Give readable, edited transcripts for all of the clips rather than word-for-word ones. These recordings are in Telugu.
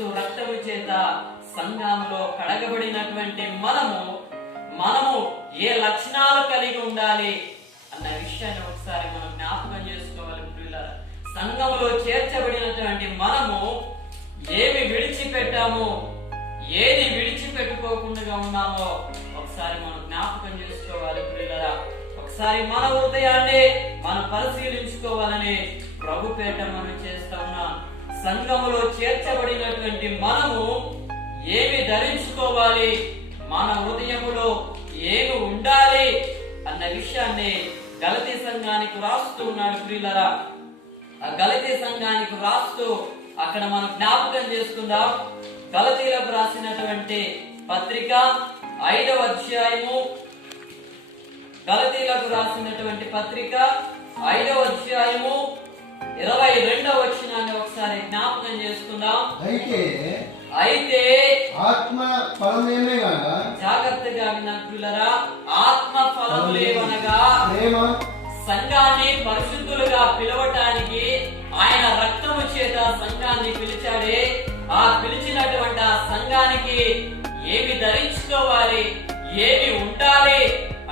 యేసు రక్తము చేత సంఘంలో కడగబడినటువంటి మనము ఏ లక్షణాలు కలిగి ఉండాలి అన్న విషయాన్ని ఒకసారి మనం జ్ఞాపకం చేసుకోవాలి ప్రియులారా. సంఘంలో చేర్చబడినటువంటి మనము ఏమి విడిచిపెట్టామో, ఏది విడిచిపెట్టుకోకుండా ఉన్నామో ఒకసారి మనం జ్ఞాపకం చేసుకోవాలి ప్రియులారా. ఒకసారి మన హృదయాన్ని మనం పరిశీలించుకోవాలని ప్రభుపేట మనం చేస్తా ఉన్నాం. సంఘములో చేర్చబడినటువంటి మనము ఏమి ధరించుకోవాలి, మన హృదయములో ఏమి ఉండాలి అన్న విషయాన్ని గలతీ సంఘానికి రాస్తూ ఉన్నాడు ప్రియులారా. ఆ గలతీ సంఘానికి రాస్తూ అక్కడ మనం జ్ఞాపకం చేసుకుందాం. గలతీలకు రాసినటువంటి పత్రిక 5వ అధ్యాయము, గలతీలకు రాసినటువంటి పత్రిక 5వ అధ్యాయము 22వ వచనాన్ని ఒకసారి జ్ఞాపకం చేసుకుందాం. అయితే ఆత్మ ఫలమేమనగా, జాగ్రత్తగా వినాకులరా, ఆత్మ ఫలములేవనగా ప్రేమ, సంఘాన్ని పరిశుద్ధులుగా పిలవటానికి ఆయన రక్తము చేత సంఘాన్ని పిలిచాడే. ఆ పిలిచినటువంటి ఆ సంఘానికి ఏమి ధరించుకోవాలి, ఏమి ఉండాలి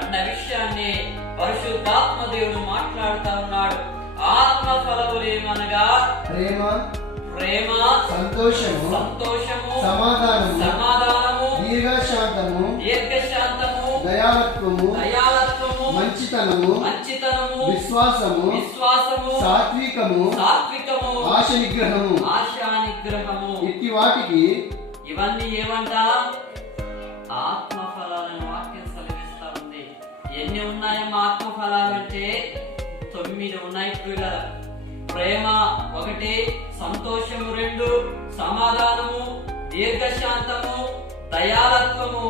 అన్న విషయాన్ని పరిశుద్ధాత్మ దేవుడు మాట్లాడుతా ఉన్నాడు. ఆత్మ ఫలములేమనగా ప్రేమ, ప్రేమ, సంతోషము, సమాధానము, దీర్ఘశాంతము, దయాలత్వము, మంచితనము, విశ్వాసము, సాత్వికము, ఆశ నిగ్రహము. ఇట్టి వాటికి ఇవన్నీ ఏమంట? ఆత్మ ఫలాలను వాక్యం సెలవిస్తా ఉంది. ఎన్ని ఉన్నాయమ్మా ఆత్మ ఫలాలు అంటే? 9 ఉన్నాయి ప్రియులారా. ప్రేమ 1, సంతోషము 2, సమాధానము, దీర్ఘశాంతము, దయాలత్వము,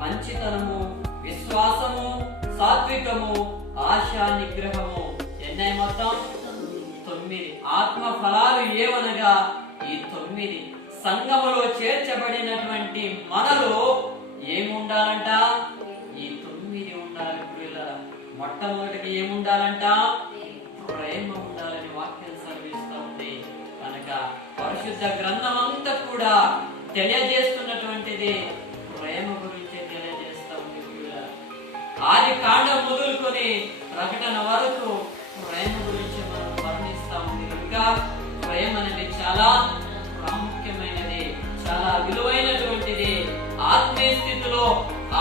మంచితనము, విశ్వాసము, సాత్వికము, ఆశా నిగ్రహము. ఎన్నై మొత్తం? 9. ఆత్మ ఫలాలు ఏవనగా ఈ 9. సంఘములో చేర్చబడినటువంటి మనలో ఏముండాలంట? ఈ 9 ఉండాలి ప్రియులారా. మొట్టమొదటిగా ఏముండాలంట? ప్రేమ ఉండాలని వాక్యం సెలవిస్తూ ఉంది. కనుక పరిశుద్ధ గ్రంథం అంతా కూడా తెలియజేస్తున్నటువంటిది ప్రేమ గురించి తెలియజేస్తూ ఉంది ప్రియులారా. ఆది కాండం మొదలుకొని ప్రకటన వరకు ప్రేమ గురించి మనం వర్ణిస్తా ఉంది. కనుక ప్రేమ అనేది చాలా ప్రాముఖ్యమైనది, చాలా విలువైనటువంటిది. ఆత్మీయ స్థితిలో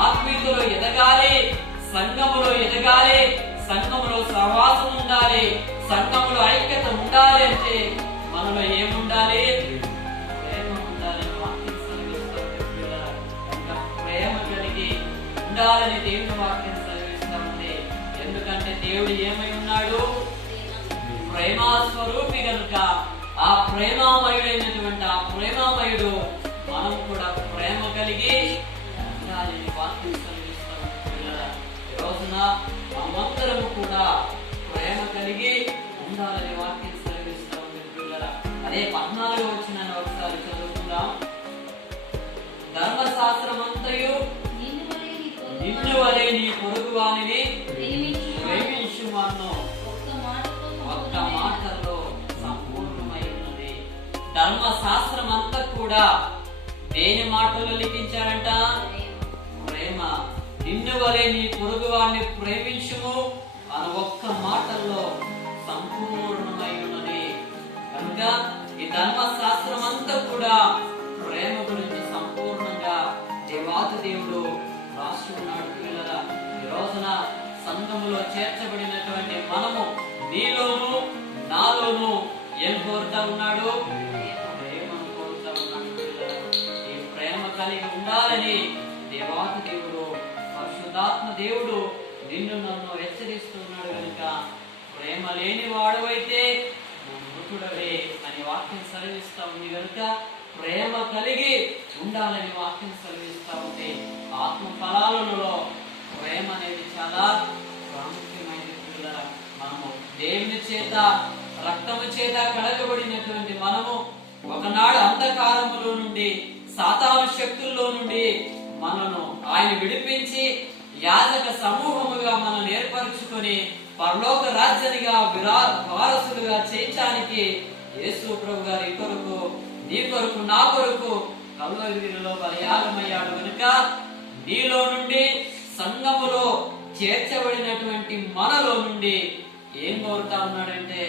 ఆత్మీయతలో ఎదగాలి, సంఘములో ఎదగాలి, సంఘములో సహవాసం ఉండాలి, సంఘములో ఐక్యత ఉండాలి అంటే మనలో ఏముండాలి? ప్రేమ ఉండాలని వాక్యం సెలవిస్తుంది. ప్రేమ కలిగి ఉండాలని దేవుని వాక్యం సెలవిస్తా ఉంది. ఎందుకంటే దేవుడు ఏమై ఉన్నాడు? ప్రేమా స్వరూపి. కనుక ఆ ప్రేమామయుడైనటువంటి ఆ ప్రేమామయుడు మనం కూడా ప్రేమ కలిగి ఉండాలని వాక్యం సెలవిస్తాం. ఈ రోజున మనమందరము కూడా ప్రేమ కలిగి ఉండాలని వాక్యం సెలవిస్తా ఉంది పిల్లరా. అదే 14వ వచనాన్ని ఒకసారి చదువుకుందాం. ధర్మశాస్త్రం అంతయు నిన్ను వలె నీ పొరుగు వానిని ప్రేమించుమను ఒక్క మాటలో సంపూర్ణమై ఉన్నది. ధర్మశాస్త్రం అంతా కూడా దేని మాటలో లిఖించారంట? ప్రేమ. నిన్ను వలె నీ పొరుగు వారిని ప్రేమించుము అని ఒక్క మాటల్లో సంపూర్ణమై ఉన్నది. కనుక ఈ ధర్మశాస్త్రం అంతా కూడా ప్రేమ గురించి సంపూర్ణంగా దేవాది దేవుడు రాసి ఉన్నాడు పిల్లరా. ఈ రోజున సంఘములో చేర్చబడినటువంటి మనము నీలోను నాలోను ఏం కోరుతా ఉన్నాడు? ప్రేమను కోరుతా ఉన్నాడు పిల్లరా. ఈ ప్రేమ కలిగి ఉండాలని దేవాది దేవుడు, పరిశుద్ధాత్మ దేవుడు నిన్ను నన్ను హెచ్చరిస్తున్నాడు. కనుక ప్రేమ లేని వాడవైతే మృతుడవే అని వాక్యం సెలవిస్తా ఉంది. కనుక ప్రేమ కలిగి ఉండాలని వాక్యం సెలవిస్తా ఉంది. ఆత్మ ఫలాలలో ప్రేమ అనేది చాలా ప్రాముఖ్యమైనది. మనము దేవుని చేత రక్తము చేత కడగబడినటువంటి మనము ఒకనాడు అంధకారములో నుండి, సాతాను శక్తుల్లో నుండి మనను ఆయన విడిపించి యాజక సమూహముగా మనల్ని ఏర్పరచుకొని పరలోక రాజ్యానిగా వారసులుగా చేయడానికి యేసు ప్రభు గారి కొరకు నీ కొరకు నా కొరకు కల్వరిలో బలియాగమయ్యాడు కనుక నీలో నుండి సంఘములో చేర్చబడినటువంటి మనలో నుండి ఏం కోరుతా ఉన్నాడంటే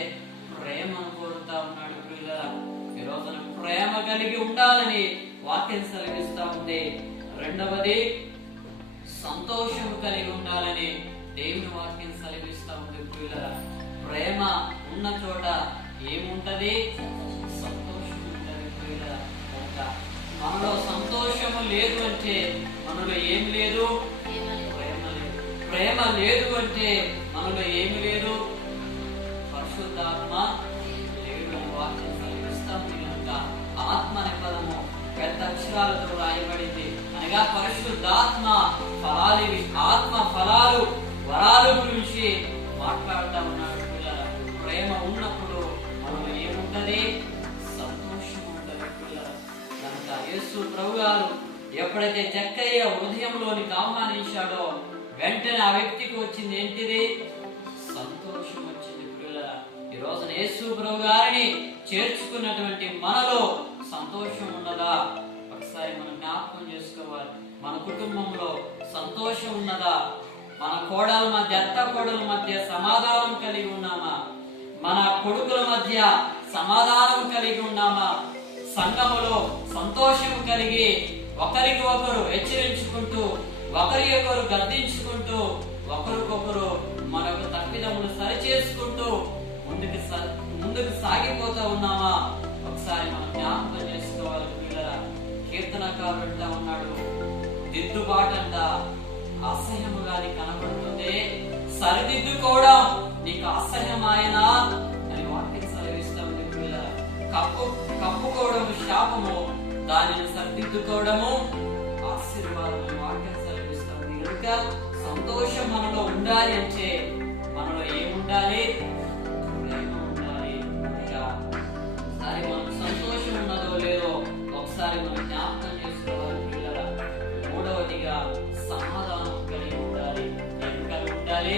ప్రేమను కోరుతా ఉన్నాడు. ప్రియులారా, ఈ రోజున ప్రేమ కలిగి ఉండాలని వాక్యం సెలవిస్తా ఉంది. రెండవది సంతోషం కలిగి ఉండాలని దేవుని వాక్యం సెలవిస్తా ఉంది. ప్రియులారా, ప్రేమ ఉన్న చోట ఏముంటది? సంతోషం ఉంటది. ప్రియులారా, మనలో సంతోషము లేదు అంటే మనలో ఏం లేదు? ప్రేమ లేదు. ప్రేమ లేదు అంటే మనలో ఏమి లేదు? పరిశుద్ధాత్మ లేడు అని వాక్యం సెలవిస్తాము కనుక ఆత్మ అనే పదము పెద్ద అక్షరాలతో రాయబడింది. అనగా పరిశుద్ధాత్మ ఫలాలు, ఆత్మ ఫలాలు, వరాలు గురించి మాట్లాడుతూ ఉన్నాడు. ప్రేమ ఉన్నప్పుడు మనలో ఏముంటది? సంతోషం ఉంటది. కనుక యేసు ప్రభు గారు ఎప్పుడైతే జక్కయ్య హృదయంలోనికి ఆహ్వానించాడో వెంటనే ఆ వ్యక్తికి వచ్చింది ఏంటిది? సంతోషం వచ్చింది. ప్రియులారా, ఈ రోజున యేసు ప్రభు గారిని చేర్చుకున్నటువంటి మనలో సంతోషం ఉన్నదా? ఒకసారి మనం జ్ఞాపకం చేసుకోవాలి. మన కుటుంబంలో సంతోషం ఉన్నదా? మన కోడల మధ్య, అత్త కోడల మధ్య సమాధానం కలిగి ఉన్నామా? మన కొడుకుల మధ్య సమాధానం కలిగి ఉన్నామా? సంఘములో సంతోషం కలిగి ఒకరికి ఒకరు హెచ్చరించుకుంటూ, ఒకరికొకరు గద్దించుకుంటూ, ఒకరికొకరు మన యొక్క తప్పిదములు సరిచేసుకుంటూ ముందుకు సాగిపోతా ఉన్నామా? ఒకసారి మనం జ్ఞాపకం చేసుకోవాలి. కీర్తనకారుడు అంటా ఉన్నాడు, దిద్దుబాటంట అసహ్యముగాని కనబడుతుంది, సరిదిద్దుకోవడం నీకు అసహ్యమాయనా అని వాక్యం సెలవిస్తా ఉంది. కప్పుకోవడం శాపము, దానిని సరిదిద్దుకోవడము ఆశీర్వాదం వాక్యం సెలవిస్తా ఉంది. కనుక సంతోషం మనలో ఉండాలి అంటే మనలో ఏముండాలి? ప్రేమ ఉండాలి. ఒకసారి మనం సంతోషం ఉన్నదో లేదో ఒకసారి మనం జ్ఞాపకం చేసుకోవాలి. పిల్లల మూడవదిగా సమాధానం కలిగి ఉండాలి. ఏం కలిగి ఉండాలి?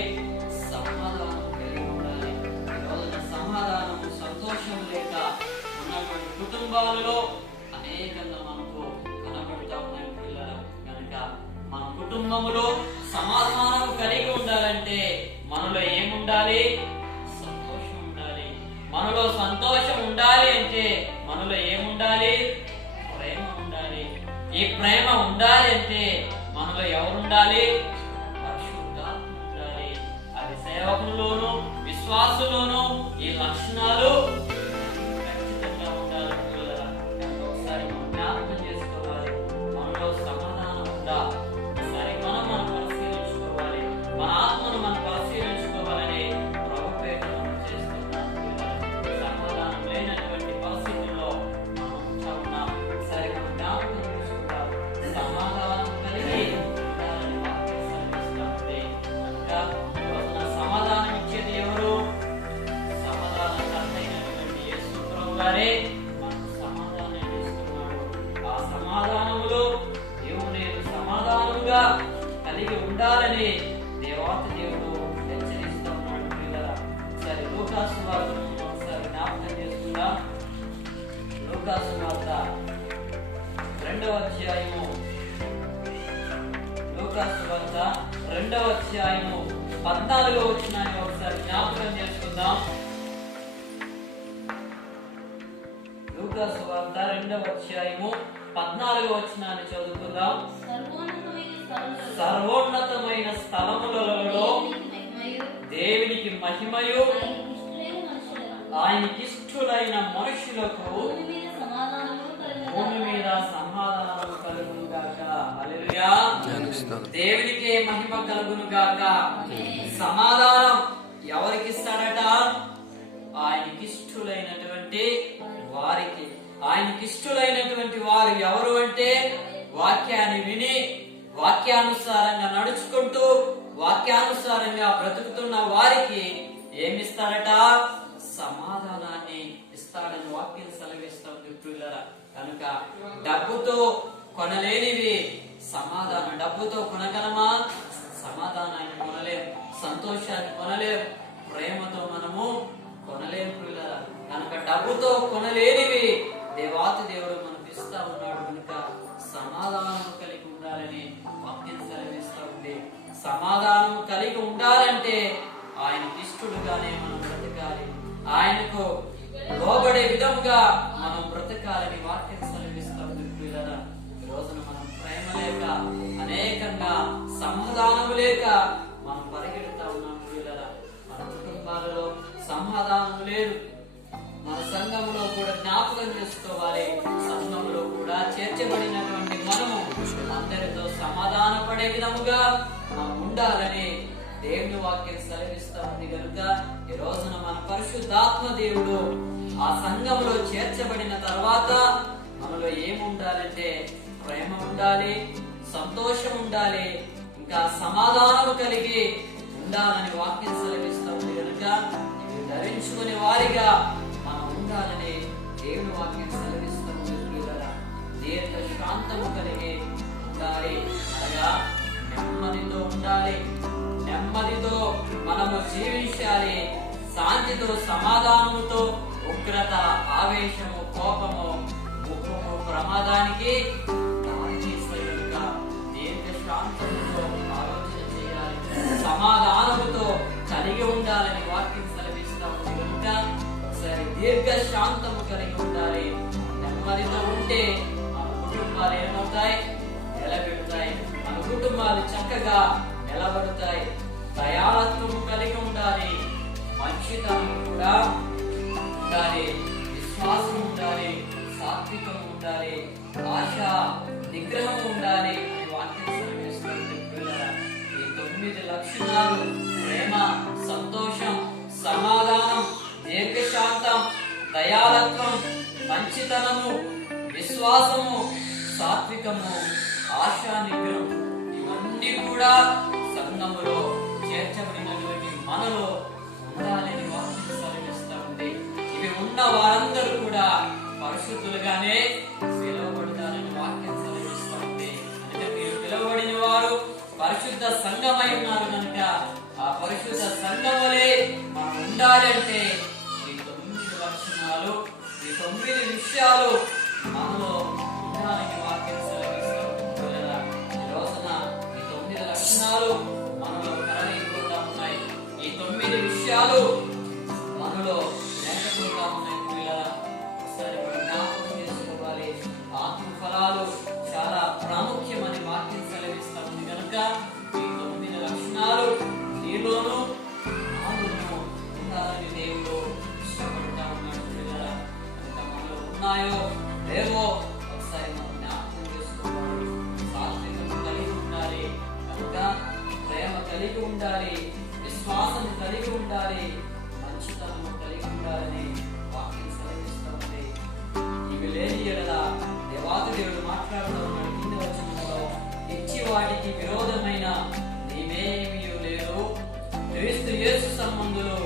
సమాధానం కలిగి ఉండాలి. ఈ రోజున సమాధానము, సంతోషం లేక ఉన్నటువంటి కుటుంబాలలో అనేకంగా మనకు కనబడుతూ ఉన్నాయి. పిల్లల కనుక మన కుటుంబములో సమాధానం కలిగి ఉండాలంటే మనలో ఏముండాలి? సంతోషం ఉండాలి. మనలో సంతోషం ఉండాలి అంటే మనలో ఏముండాలి? ప్రేమ ఉండాలి. ఈ ప్రేమ ఉండాలి అంటే మనలో ఎవరుండాలి? పరిశుద్ధాత్మ ఉండాలి. అది సేవకుల్లోనూ విశ్వాసులోనూ ఈ లక్షణాలు ఖచ్చితంగా ఉండాలి. ఒకసారి మనం జ్ఞాపకం చేసుకోవాలి. మనలో సమాధానం ఉందా? ఒకసారి మనం పరిశీలించుకోవాలి. మన ఆత్మను మనం పరిశీలించుకోవాలని ప్రభుపేట మనం చేస్తున్నాం. సమాధానం లేనటువంటి పరిస్థితుల్లో మనం ఉన్నాం. ఒకసారి మనం జ్ఞాపకం చేసుకుందాం. సమాధానం కలిగి ఉండాలని వాక్యం సెలవిస్తుంది. కనుక సమాధానం ఇచ్చేది ఎవరు? సమాధానకర్త అయినటువంటి యేసు ప్రభు గారే మనకు సమాధానం ఇస్తున్నాడు. ఆ సమాధానములో దేవుడు సమాధానముగా కలిగి ఉండాలని దేవాతి దేవుడు హెచ్చరిస్తూ ఉన్నాడు. పిల్లరా, ఒకసారి లూకాసు వార్తను ఒకసారి జ్ఞాపకం చేసుకుందాం. లూకాసు వార్త 2వ అధ్యాయము, లూకాసు వార్త 2వ అధ్యాయము 14వ వచనాన్ని ఒకసారి జ్ఞాపకం చేసుకుందాం. లూకాసు వార్త 2వ అధ్యాయము 14వ వచనాన్ని చదువుకుందాం. సర్వోన్నతమైన స్థలములలో దేవునికి మహిమయు ఆయనకిష్టులైన మనుషులకు భూమి మీద సమాధానము కలుగును గాక. హల్లెలూయా. దేవునికే మహిమ కలుగును గాక. సమాధానం ఎవరికి ఇస్తాడట? ఆయనకిష్టులైనటువంటి వారికి. ఆయనకిష్టులైనటువంటి వారు ఎవరు అంటే వాక్యాన్ని విని వాక్యానుసారంగా నడుచుకుంటూ వాక్యానుసారంగా బ్రతుకుతున్న వారికి ఏమిస్తాడట? సమాధానాన్ని ఇస్తాడని వాక్యం సెలవిస్తుంది. ప్రియులారా, కనుక డబ్బుతో కొనలేనివి సమాధానం. డబ్బుతో కొనగలమా? సమాధానాన్ని కొనలేం. సంతోషాన్ని కొనలేం. ప్రేమతో మనము కొనలేం. ప్రియులారా, కనుక డబ్బుతో కొనలేనివి దేవా దేవాతి దేవుడు మనకు ఇస్తా ఉన్నాడు కనుక సమాధానం కలిగి ఉండాలని వాక్యం సెలవిస్తా ఉంది. సమాధానం కలిగి ఉండాలంటే ఆయనకి ఇష్టడుగానే మనం బ్రతకాలి, ఆయనకు లోబడే విధంగా మనం బ్రతకాలని వాక్యం సెలవిస్తా ఉంది. ప్రియులారా, ఈ రోజున మనం ప్రేమ లేక అనేకంగా సమాధానం లేక మనం పరిగెడుతా ఉన్నాం. ప్రియులారా, మన కుటుంబాలలో సమాధానం లేదు. మన సంఘంలో కూడా జ్ఞాపకం చేసుకోవాలి, సంఘంలో కూడా చేర్చబడినటువంటి మనము అందరితో సమాధాన పడే విధముగా మనం ఉండాలని దేవుని వాక్యం సెలవిస్తా ఉంది. కనుక ఈ రోజున మన పరిశుద్ధాత్మ దేవుడు ఆ సంఘంలో చేర్చబడిన తర్వాత మనలో ఏముండాలంటే ప్రేమ ఉండాలి, సంతోషం ఉండాలి, ఇంకా సమాధానం కలిగి ఉండాలని వాక్యం సెలవిస్తా ఉంది. కనుక ఇవి ధరించుకునే వారిగా మనం ఉండాలని దేవుని వాక్యం సెలవిస్తూ ఉంది. దీర్ఘ శాంతము కలిగి ఉండాలి, అనగా నెమ్మదితో ఉండాలి, నెమ్మదితో మనము జీవించాలి, శాంతితో సమాధానముతో. ఉగ్రత, ఆవేశము, కోపము, ముఖము ప్రమాదానికి దారితీస్తాయి. కనుక దీర్ఘ శాంతముతో ఆలోచన చేయాలి, సమాధానముతో కలిగి ఉండాలని వాక్యం సెలవిస్తా ఉంది. కనుక ఒకసారి దీర్ఘ శాంతము కలిగి ఉండాలి. నెమ్మదితో ఉంటే మన కుటుంబాలు ఏమవుతాయి? నిలబెడతాయి. మన కుటుంబాలు చక్కగా నిలబడతాయి. దయాళత్వము కలిగి ఉండాలి, మంచితనం కూడా ఉండాలి, విశ్వాసం ఉండాలి, సాత్వికం ఉండాలి, ఆశ నిగ్రహం ఉండాలి అని వాక్యం సెలవిస్తుంది. ఈ 9 లక్షణాలు ప్రేమ, సంతోషం, సమాధానం, దీర్ఘశాంతం, దయాళత్వం, మంచితనము, విశ్వాసము, సాత్వికము, ఆశా నిగ్రహం, ఇవన్నీ కూడా సంఘములో చేర్చబడినటువంటి మనలో ఉండాలని వాక్యం సెలవిస్తా ఉంది. ఇవి ఉన్న వారందరూ కూడా పరిశుద్ధులుగానే పిలువబడతారని వాక్యం సెలవిస్తా ఉంది. అంటే మీరు పిలువబడిన వారు పరిశుద్ధ సంఘమై ఉన్నారు కనుక ఆ పరిశుద్ధ సంఘములే మనం ఉండాలంటే ఈ 9 లక్షణాలు, ఈ 9 విషయాలు మనలో ఉండాలని వాక్యం సెలవిస్తూ ఉంది. ఈ రోజున ఈ 9 లక్షణాలు మనలో కలగలిపోతా ఉన్నాయి. ఈ 9 విషయాలు మనలో లేకపోతా ఉన్నాయి. ఒకసారి మనం జ్ఞాపకం చేసుకోవాలి. ఆత్మ ఫలాలు చాలా ప్రాముఖ్యమని వాక్యం సెలవిస్తా ఉంది. కనుక ఈ 9 లక్షణాలు నీలోనూ నాలోనూ ఉండాలని దేవుడు ఇష్టపడతా ఉన్నాడు. పిల్లల కనుక మనలో ఉన్నాయో లేవో ఒకసారి మనం జ్ఞాపకం చేసుకోవాలి. సాత్వికం కలిగి ఉండాలి, కనుక ప్రేమ కలిగి ఉండాలి, విశ్వాసం కలిగి ఉండాలి, మంచితనము కలిగి ఉండాలని వాక్యం సెలవిస్తూ ఉంది. ఇవి లేని ఎడల దేవాతి దేవుడు మాట్లాడుతూ ఉన్నాడు. కింద వచనంలో, ఇచ్చి వాటికి విరోధమైన నీవేమీ లేదు, క్రీస్తు యేసు సంబంధులు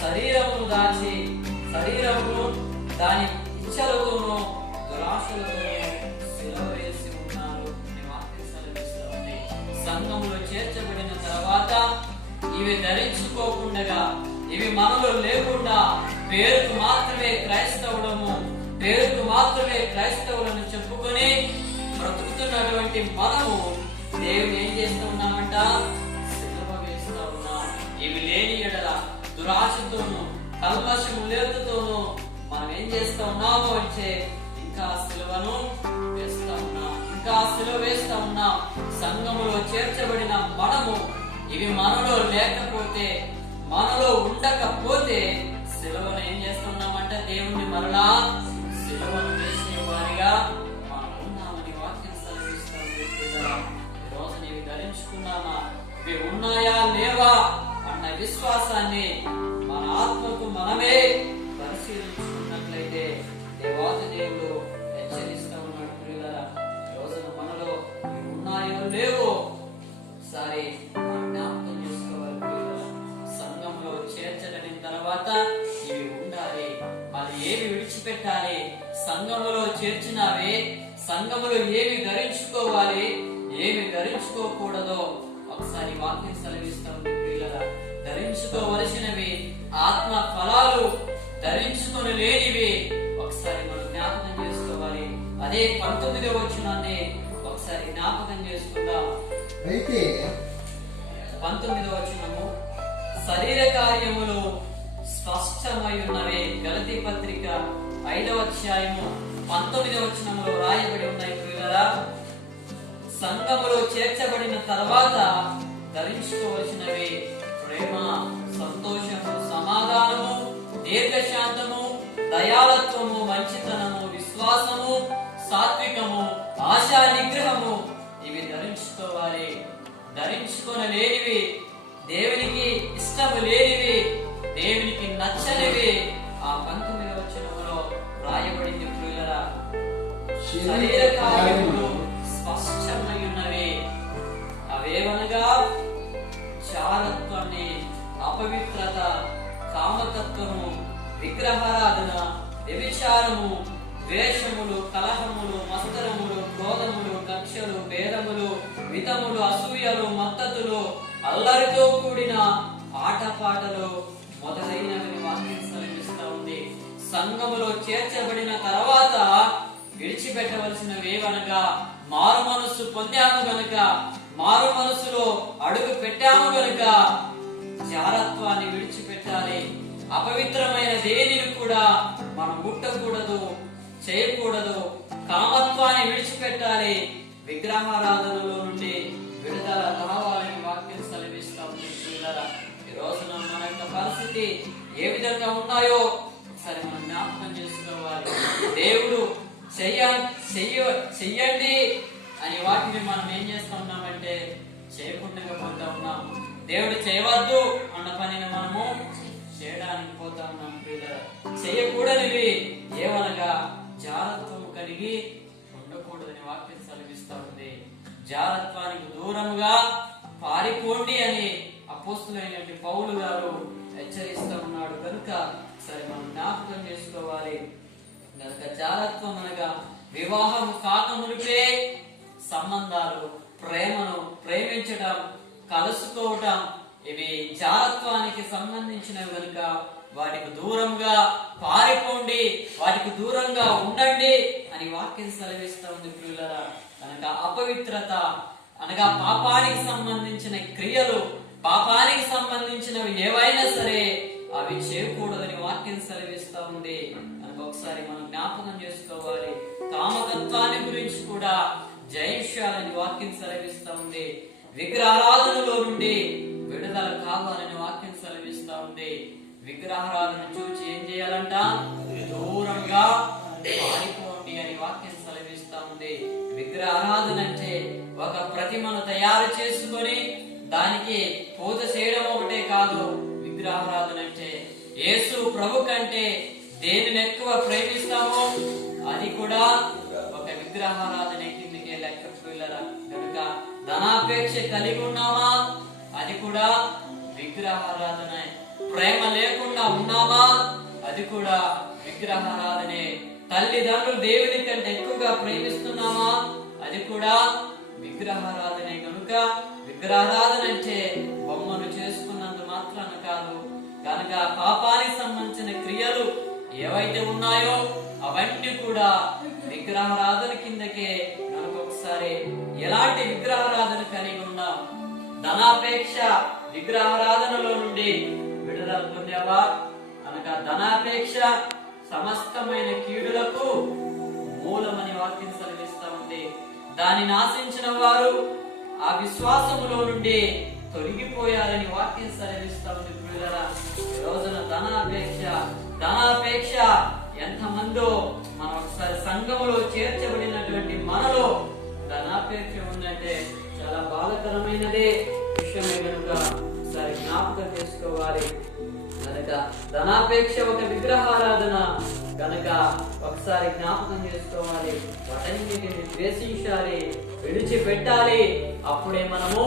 శరీరమును దాచి శరీరమును దాని ఇచ్చలతోనూ దురాశలతోనూ సిలువ వేసి ఉన్నారు అని వాక్యం సెలవిస్తూ ఉంది. సంఘములో చేర్చబడిన తర్వాత ఇవి ధరించుకోకుండా, ఇవి మనలో లేకుండా పేరుకు మాత్రమే క్రైస్తవులము, పేరుకు మాత్రమే క్రైస్తవులను చెప్పుకొని బ్రతుకుతున్నటువంటి మనము దేవుని ఏం చేస్తూ ఉన్నామంట? సిలువ వేస్తూ ఉన్నాం. ఇవి లేని ఎడల దురాశతోనూ కల్మషము లేతతోనూ మనం ఏం చేస్తూ ఉన్నాము అంటే ఇంకా సిలువను వేస్తూ ఉన్నాం, ఇంకా సిలువ వేస్తూ ఉన్నాం. సంఘములో చేర్చబడిన మనము ఇవి మనలో లేకపోతే, మనలో ఉండకపోతే సిలువను ఏం చేస్తున్నామంటే దేవుణ్ణి మరలా సిలువను వేసే వారిగా మనం ఉన్నామని వాక్యం సెలవిస్తుంది. ఈ రోజు నీవు ధరించుకున్నామా, ఇవి ఉన్నాయా లేవా అన్న విశ్వాసాన్ని మన ఆత్మకు మనమే పరిశీలించుకున్నట్లయితే దేవాది దేవుడు హెచ్చరిస్తూ ఉన్నాడు. ప్రియులారా, ఈ రోజున మనలో ఇవి ఉన్నాయో లేవో ఒకసారి జ్ఞాపకం చేసుకోవాలి. ప్రియులారా, సంఘంలో చేర్చబడిన తర్వాత ఇవి ఉండాలి, మరి ఏవి విడిచిపెట్టాలి? సంఘములో చేర్చినవే సంఘములో ఏవి ధరించుకోవాలి, ఏమి ధరించుకోకూడదో ఒకసారి వాక్యం సెలవిస్తూ ఉంది. ప్రియులారా, ధరించుకోవలసినవి ఆత్మ ఫలాలు, ధరించుకొని లేనివి ఒకసారి మనం జ్ఞాపకం చేసుకోవాలి. అదే 19వ వచనాన్ని ఒకసారి జ్ఞాపకం చేసుకుందాం. అయితే 19వ వచనము, శరీర కార్యములు స్పష్టమై ఉన్నవే. గలతీ పత్రిక 5వ అధ్యాయము 19వ వచనంలో రాయబడి ఉన్నాయి ప్రియులారా, సంఘములో చేర్చబడిన తర్వాత ధరించుకోవలసినవి ప్రేమ, సంతోషము, సమాధానము, దీర్ఘశాంతము, దయాళత్వము, మంచితనము, విశ్వాసము, సాత్వికము, ఆశా నిగ్రహము. ఇవి ధరించుకోవాలి. ధరించుకొనలేనివి, దేవునికి ఇష్టము లేనివి, దేవునికి నచ్చనివి ఆ 19వ వచనములో రాయబడింది ప్రియులారా. శరీర కార్యములు స్పష్టమై ఉన్నవి. అవేవనగా చారత్వాన్ని, అపవిత్రత, కామతత్వము, విగ్రహారాధన, వ్యభిచారము, ద్వేషములు, కలహములు, మత్సరములు, క్రోధములు, కక్షలు, భేదములు, విధములు, అసూయలు, మత్తతులు, అల్లరితో కూడిన ఆటపాటలు మొదలైనవి వాక్యం సెలవిస్తూ ఉంది. సంఘములో చేర్చబడిన తర్వాత విడిచిపెట్టవలసినవేవనగా మారు మనస్సు పొందాము గనుక, మారు మనస్సులో అడుగు పెట్టాము గనుక జారత్వాన్ని విడిచిపెట్టాలి. అపవిత్రమైన దేనిని కూడా మనం ముట్టకూడదు, చేయకూడదు. కామత్వాన్ని విడిచిపెట్టాలి. విగ్రహారాధనలో నుండి విడుదల కావాలని వాక్యం సెలవిస్తూ ఉంది. ఈ రోజున మన యొక్క పరిస్థితి ఏ విధంగా ఉన్నాయో ఒకసారి మనం జ్ఞాపకం చేసుకోవాలి. దేవుడు చెయ్యండి అని వాటిని మనం ఏం చేస్తూ ఉన్నామంటే చేయకుండా పోతా ఉన్నాం. దేవుడు చేయవద్దు అన్న పనిని మనము చేయడానికి పోతా ఉన్నాం. చేయకూడనివి ఏమనగా జారత్వం కలిగి ఉండకూడదని వాక్యం సెలవిస్తా ఉంది. జారత్వానికి దూరముగా పారిపోండి అని అపోస్తులైనటువంటి పౌలు గారు హెచ్చరిస్తూ ఉన్నాడు కనుక సరే మనం జ్ఞాపకం చేసుకోవాలి. కనుక జారత్వం అనగా వివాహం కాకమునిపే సంబంధాలు, ప్రేమను ప్రేమించడం, కలుసుకోవటం, ఇవి జారత్వానికి సంబంధించినవి కనుక వాటికి దూరంగా పారిపోండి, వాటికి దూరంగా ఉండండి అని వాక్యం సెలవిస్తూ ఉంది ప్రియులారా. కనుక అపవిత్రత అనగా పాపానికి సంబంధించిన క్రియలు, పాపానికి సంబంధించినవి ఏవైనా సరే అవి చేయకూడదని వాక్యం సెలవిస్తూ ఉంది. కనుక ఒకసారి మనం జ్ఞాపకం చేసుకోవాలి. కామతత్వాన్ని గురించి కూడా జయించాలని వాక్యం సెలవిస్తూ ఉంది. విగ్రహారాధనలో నుండి విడుదల కావాలని వాక్యం సెలవిస్తూ ఉంది. విగ్రహారాధన చూచి ఏం చేయాలంట? దూరంగా పారిపోండి అని వాక్యం సెలవిస్తా ఉంది. విగ్రహారాధన అంటే ఒక ప్రతిమను తయారు చేసుకొని దానికి పూజ చేయడం ఒకటే కాదు. విగ్రహారాధన అంటే యేసు ప్రభు కంటే దేనిని ఎక్కువ ప్రేమిస్తామో అది కూడా ఒక విగ్రహారాధన కిందకే లెక్క పిల్లరా. కనుక ధనాపేక్ష కలిగి ఉన్నామా? అది కూడా విగ్రహారాధన. ప్రేమ లేకుండా ఉన్నామా? అది కూడా విగ్రహారాధనే. తల్లిదండ్రులు దేవుని కంటే ఎక్కువగా ప్రేమిస్తున్నామా? అది కూడా విగ్రహారాధనే. కనుక విగ్రహారాధన అంటే బొమ్మను చేసుకున్నంత మాత్రాన కాదు. కనుక పాపానికి సంబంధించిన క్రియలు ఏవైతే ఉన్నాయో అవన్నీ కూడా విగ్రహారాధన కిందకే. కనుక ఒకసారి ఎలాంటి విగ్రహారాధన కలిగి ఉన్నాం? ధనాపేక్ష విగ్రహారాధనలో నుండి విడుదల పొందావా? అనగా ధనాపేక్ష సమస్తమైన కీడులకు మూలమని వాక్యం సెలవిస్తా ఉంది. దానిని ఆశించిన వారు ఆ విశ్వాసములో నుండి తొలగిపోయారని వాక్యం సెలవిస్తా ఉంది. ఈ రోజున ధనాపేక్ష ఎంతమందో మనం ఒకసారి సంఘములో చేర్చబడినటువంటి మనలో ధనాపేక్ష ఉందంటే చాలా బాధాకరమైనదే విషయమే. కనుక ఒకసారి జ్ఞాపకం చేసుకోవాలి. కనుక ధనాపేక్ష ఒక విగ్రహారాధన కనుక ఒకసారి జ్ఞాపకం చేసుకోవాలి. వాటన్నిటిని ద్వేషించాలి, విడిచిపెట్టాలి. అప్పుడే మనము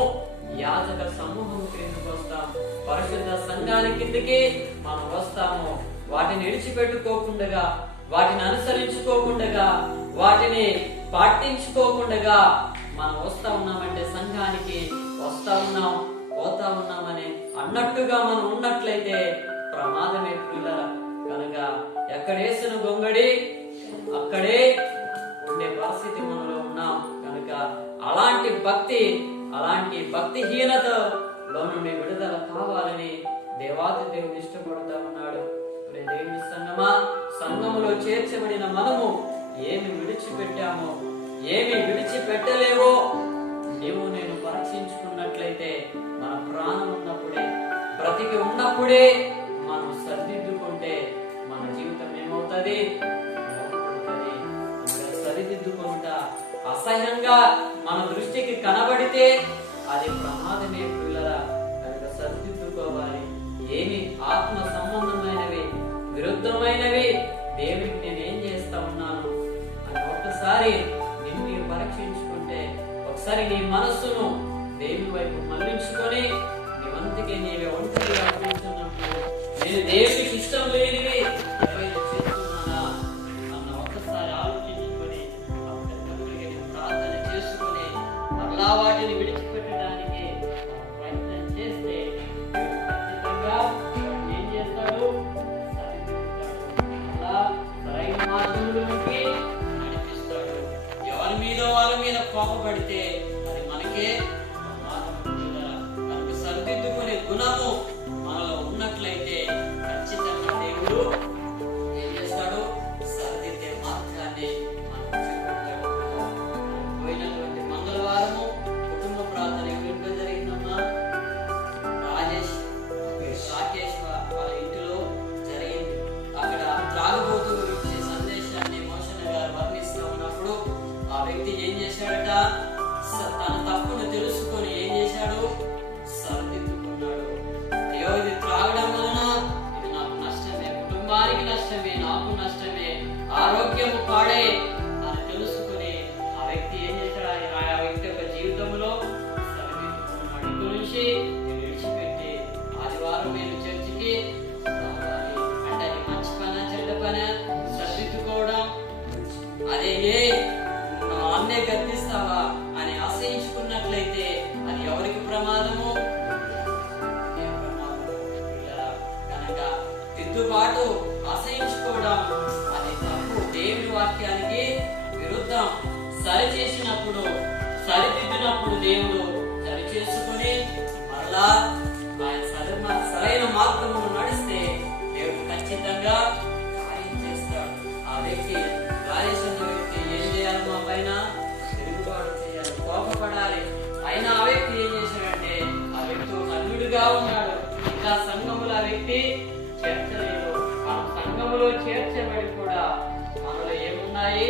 యాజక సమూహం కిందకి వస్తాం, పరిశుద్ధ సంఘాల కిందకి మనం వస్తాము. వాటిని విడిచిపెట్టుకోకుండా, వాటిని అనుసరించుకోకుండా, వాటిని పాటించుకోకుండా మనం వస్తా ఉన్నామంటే సంఘానికి వస్తా ఉన్నాం, పోతా ఉన్నామని అన్నట్టుగా మనం ఉన్నట్లయితే ప్రమాదమే పిల్లల. కనుక ఎక్కడేసిన గొంగడి అక్కడే ఉండే పరిస్థితి మనలో ఉన్నాం కనుక అలాంటి భక్తిహీనతలో నుండి విడుదల కావాలని దేవాది దేవుడు ఇష్టపడుతూ ఉన్నాడు. దేవుని సంఘములో చేర్చబడిన మనము ఏమి విడిచిపెట్టామో, ఏమి విడిచిపెట్టలేవో నీవు నేను పరీక్షించుకున్నట్లయితే మన ప్రాణం ఉన్నప్పుడే, బ్రతికి ఉన్నప్పుడే మనం సరిదిద్దుకుంటే మన జీవితం ఏమవుతుంది? సరిదిద్దుకుంటా అసహ్యంగా మన దృష్టికి కనబడితే అది ప్రమాదమే పిల్లరా. కనుక సరిదిద్దుకోవాలి. ఏమి ఆత్మ సంబంధమైనవి, విరుద్ధమైనవి దేవునికి నేను ఏం చేస్తా ఉన్నాను అని ఒక్కసారి నిన్ను పరీక్షించుకుంటే, ఒకసారి నీ మనస్సును దేవుని వైపు మళ్లించుకొని నీవంతకే నీవే ఒంటరిగా కూర్చున్నప్పుడు నేను దేవునికి ఇష్టం లేనివి ఏవైనా చేస్తున్నానా అన్న ఒక్కసారి ఆలోచించుకొని ప్రార్థన చేసుకుని మరలా వాటిని విడిచిపెట్టడానికి ప్రయత్నం చేస్తే ఖచ్చితంగా ఏం చేస్తాడు? సరైన మార్గంలోకి నడిపిస్తాడు. ఎవరి మీద వాళ్ళ మీద కోపపడితే అది మనకే కనుక సరిదిద్దుకునే గుణము మనలో ఉన్నట్లయితే ఖచ్చితంగా దేవుడు ఏం చేస్తాడు? సరిదిద్దే మార్గాన్ని మనం చూపెడతాడు. పోయినటువంటి మంగళవారము కుటుంబ ప్రార్థన ఎవరింట్లో జరిగిందమ్మా? రాకేష్ వాళ్ళ ఇంటిలో జరిగింది. అక్కడ త్రాగుబోతు గురించి సందేశాన్ని మోషన్ గారు వర్ణిస్తూ ఉన్నప్పుడు ఆ వ్యక్తి ఏం చేశాడట? తన తప్పును తెలుసుకొని ఏం చేశాడు? సరిదిద్దుకున్నాడు. అయ్యో, ఇది త్రాగడం వలన ఇది నాకు నష్టమే, కుటుంబానికి నష్టమే, నాకు నష్టమే, ఆరోగ్యము పాడే అని తెలుసుకుని ఆ వ్యక్తి ఏం చేశాడు? ఆ వ్యక్తి యొక్క జీవితంలో సరిదిద్దుకున్నాడు. ఇంటి నుంచి విడిచిపెట్టి ఆదివారం మీరు చర్చికి రావాలి అంటే అది మంచి పని, చెడ్డ పని సరిదిద్దుకోవడం. అదే అన్నే గర్తిస్తావా అని ఆశయించుకున్నట్లయితే అది ఎవరికి ప్రమాదము? కనుక దిద్దుబాటు ఆశయించుకోవడం అది తప్పు, దేవుని వాక్యానికి విరుద్ధం. సరిచేసినప్పుడు, సరిదిద్దినప్పుడు దేవుడు సరిచేసుకుని మరలా ఆయన సరైన మార్గమును నడిస్తే దేవుడు ఖచ్చితంగా కార్యం చేస్తాడు. ఆ వ్యక్తి రాజేశ్వర వ్యక్తి ఏం చేయాలి? మా పైన తిరుగుబాటు చేయాలి, కోపపడాలి. అయినా ఆ వ్యక్తి ఏం చేశాడంటే ఆ వ్యక్తి అన్యుడిగా ఉన్నాడు. ఇంకా సంఘములో ఆ వ్యక్తి చేర్చలేదు. ఆ సంఘములో చేర్చబడి కూడా మనలో ఏమున్నాయి?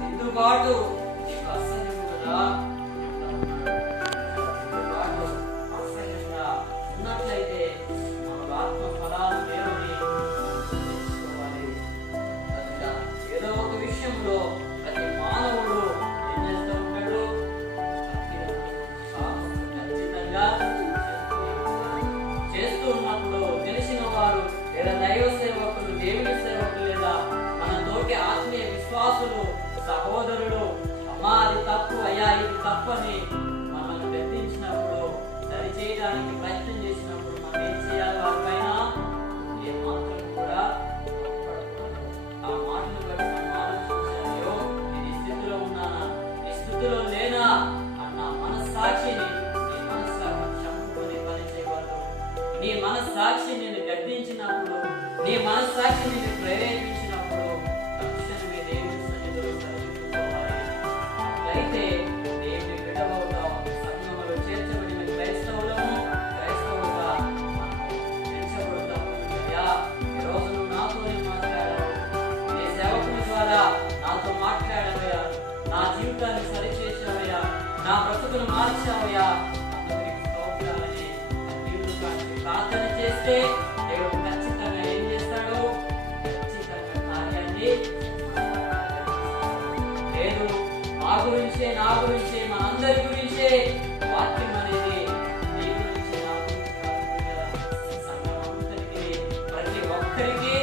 దిద్దుబాటు ఉన్నట్లయితే మన ఆత్మ ఫలాలు దేవుని తెలుసుకోవాలి. ఏదో ఒక విషయంలో ప్రతి మానవుడు ఏం చేస్తూ ఉంటాడు? ఖచ్చితంగా చేస్తూ ఉన్నప్పుడు తెలిసిన వారు లేదా దైవ సేవకులు, దేవుని సేవకులు లేదా మన తోటి ఆత్మీయ విశ్వాసులు, సహోదరులు అమ్మా అది తప్పు, అయ్యా ఇది తప్పని మనల్ని బెదిరించినప్పుడు, సరి చేయడానికి ప్రయత్నం చేసినప్పుడు మనం ఏం చేయాలి? వారిపైన ఏ మాత్రం కూడా ఆ మాటను బట్టి మనం ఆలోచించాలి. ఇది స్థితిలో ఉన్నానా, ఈ స్థితిలో లేనా అన్న మనస్సాక్షిని నీ మనస్సాక్షి చంపుకొని పని చేయవద్దు. నీ మనస్సాక్షి నిన్ను గద్దించినప్పుడు, నీ మనస్సాక్షి నిన్ను ప్రేరేపించినప్పుడు తక్షణమే దేవుని సన్నిధిలో సరిదిద్దుకోవాలి. అట్లయితే దేవుని బిడ్డలవుతాం. సంఘములో చేర్చబడిన క్రైస్తవులుగా పెంచబడతాము. ఈ రోజు నువ్వు నాతోనే మాట్లాడావు, నీ సేవకుని ద్వారా నాతో మాట్లాడవయ్యా, నా జీవితాన్ని సరిచేసావయ్యా, నా బ్రతుకును మార్చావయ్యా, అందరికి స్తోత్రాలని ప్రార్థన చేస్తే దేవుడు ఖచ్చితంగా ఏం చేస్తాడు? ఖచ్చితంగా కార్యాన్ని లేదు. మా గురించే, నా గురించే, మనందరి గురించే వాక్యం అనేది నీ గురించి, నా గురించి సంఘం అంతటికి, ప్రతి ఒక్కరికి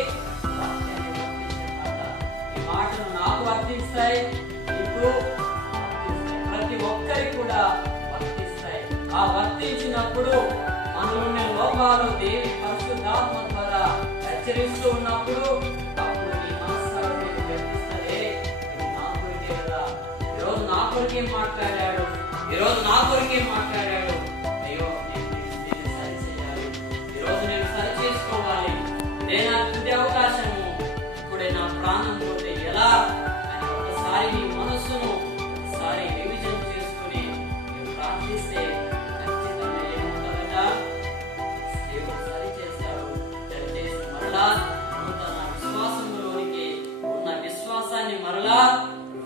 వాక్యాన్ని వర్తించే మాట. ఈ మాటలు నాకు వర్తిస్తాయి, నీకు వర్తిస్తాయి, ప్రతి ఒక్కరికి కూడా వర్తిస్తాయి. ఆ వర్తించినప్పుడు మనలోని లోపాలు దేవుని పరిశుద్ధాత్మ ద్వారా హెచ్చరిస్తూ ఉన్నప్పుడు అప్పుడు నీ మనస్సాక్షి కొరకే మాట్లాడాడు, ఈరోజు నా కొరకే మాట్లాడాడు. అయ్యో నేను సరి చేయాలి, ఈరోజు నేను సరి చేసుకోవాలి. ఇదే నా తుది అవకాశము, ఇప్పుడే నా ప్రాణం పోతే ఎలా అని ఒకసారి నీ మనస్సును ఒకసారి రివిజన్ చేసుకుని నువ్వు ప్రార్థిస్తే ఖచ్చితంగా ఏముంటుందట, దేవుడు సరి చేస్తాడు. సరి చేసి మరలా నూతన విశ్వాసంలోనికి ఉన్న విశ్వాసాన్ని మరలా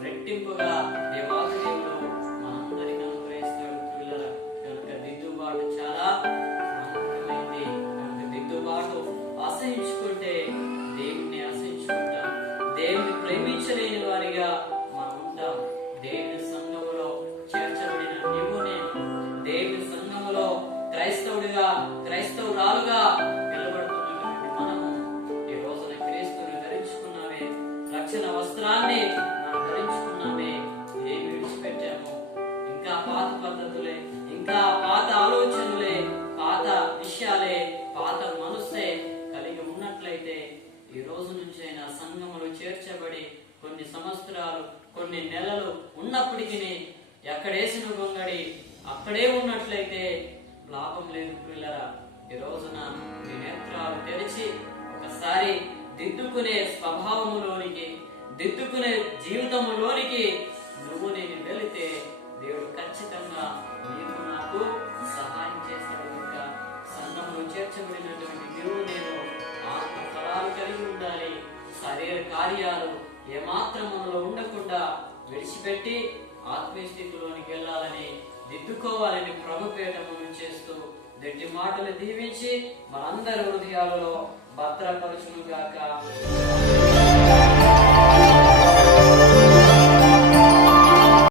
రెట్టింపుగా దేవాదేవుడు మనందరికీ అనుగ్రహిస్తాడు. పిల్లల కనుక దిద్దుబాటు చాలా ప్రాముఖ్యమైంది. కనుక దిద్దుబాటు ఆశ్రయించుకుంటే దేవుణ్ణి ఆశ్రయించుకుంటాం. దేవుని ప్రేమించలేని వారిగా మనం ఉంటాం. దేవుని సంఘములో చేర్చబడిన నీవు నేను, దేవుని సంఘములో క్రైస్తవుడిగా క్రైస్తవురాలుగా నిలబడుతున్నటువంటి మనము ఈ రోజున క్రీస్తుని ధరించుకున్నామే, రక్షణ వస్త్రాన్ని మనం ధరించుకున్నామే. ఏమి విడిచిపెట్టాము? ఇంకా పాత పద్ధతులే, ఇంకా పాత ఆలోచనలే, పాత విషయాలే, పాత మనస్సే కలిగి ఉన్నట్లయితే ఈ రోజు నుంచైనా సంఘములో చేర్చబడి కొన్ని సంవత్సరాలు కొన్ని నెలలు ఉన్నప్పటికీ ఎక్కడేసిన గొంగడి అక్కడే ఉన్నట్లయితే లాభం లేదు. పిల్లరా, ఈ రోజున మీ నేత్రాలు తెరిచి ఒకసారి దిద్దుకునే స్వభావములోనికి, దిద్దుకునే జీవితములోనికి నువ్వు నేను వెళితే దేవుడు ఖచ్చితంగా నీకు నాకు సహాయం చేస్తాడు. ఇంకా సంఘంలో చేర్చబడినటువంటి నీవు నేను ఆత్మ ఫలాలు కలిగి ఉండాలి. శరీర కార్యాలు ఏమాత్రం మనలో ఉండకుండా విడిచిపెట్టి ఆత్మీయ స్థితిలోనికి వెళ్ళాలని, దిద్దుకోవాలని ప్రభు పేటమును చేస్తూ గట్టి మాటలు దీవించి మనందరి హృదయాలలో భద్రపరచును గాక.